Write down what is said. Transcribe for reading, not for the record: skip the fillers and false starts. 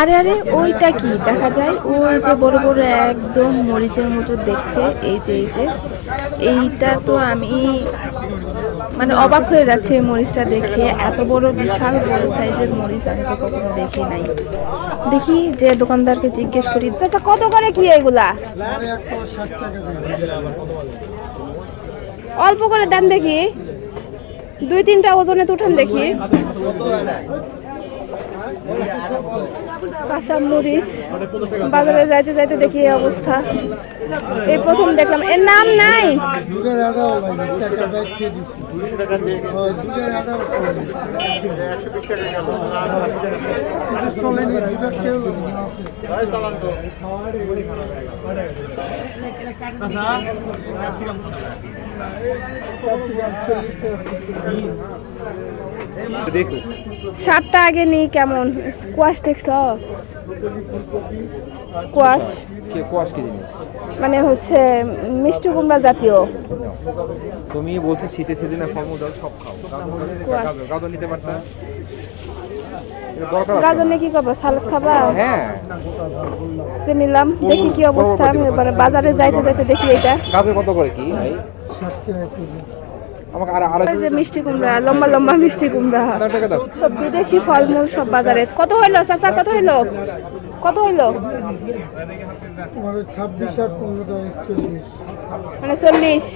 আরে আরে ওইটা কি দেখা যায়? ওই যে বড় বড় একদম মরিচের মতো দেখতে, এই যে এইটা তো আমি মানে অবাক হয়ে যাচ্ছে এই মরিচটা দেখে। এত বড় বিশাল বড় সাইজের মরিচ আমি তো কখনো দেখি নাই। দেখি যে দোকানদারকে জিজ্ঞেস করি, চাচা কত করে কি এগুলা? অল্প করে দেন দেখি, 2-3টা ওজনে তো উঠান দেখি। কাঁচা মরিচ বাজারে যাইতে যাইতে দেখি এই অবস্থা। এই প্রথম দেখলাম, এর নাম নাই। সারটা আগে নেই। কেমন স্কোয়াশ দেখছ? স্কোয়াশ মানে হচ্ছে মিষ্টি কুমড়া জাতীয়। তুমি বলছো শীতে সিজনে ফলমূল সব খাও, গাজর নিতে পারতা। গাজর নিয়ে কি করবো? সালাদ খাবা? হ্যাঁ যে নিলাম, দেখি কি অবস্থা। আমি এবারে বাজারে যাইতে যাইতে দেখি এটা গাজর কত করে কি ভাই? আমাকে আর যে মিষ্টি কুমড়া, লম্বা লম্বা মিষ্টি কুমড়া, সব বিদেশি ফলমূল সব বাজারে। কত হইলো চাচা? কত হইলো? কত হইলো? 26 আর 15 40। মানে 40।